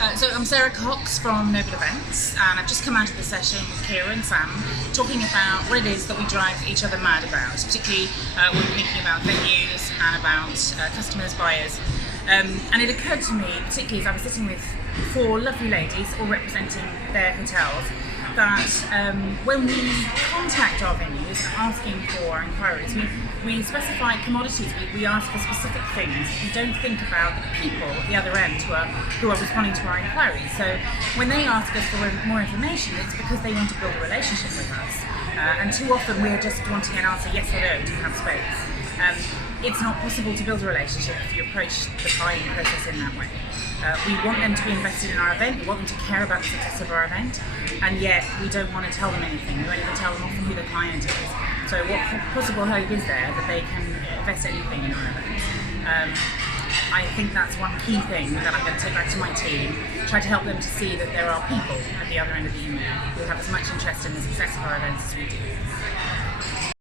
So I'm Sarah Cox from Noble Events, and I've just come out of the session with Kira and Sam talking about what it is that we drive each other mad about, particularly when we're thinking about venues and about customers, buyers. And it occurred to me, particularly as I was sitting with four lovely ladies all representing their hotels, that when we contact our venues asking for inquiries, we specify commodities, we ask for specific things. We don't think about the people at the other end who are responding to our inquiries. So when they ask us for more information, it's because they want to build a relationship with us. And too often we're just wanting an answer yes or no, do you have space? It's not possible to build a relationship if you approach the buying process in that way. We want them to be invested in our event, we want them to care about the success of our event, and yet we don't want to tell them anything. We won't even tell them often who the client is. So what possible hope is there that they can invest anything in our event? I think that's one key thing that I'm going to take back to my team, try to help them to see that there are people at the other end of the email who have as much interest in the success of our events as we do.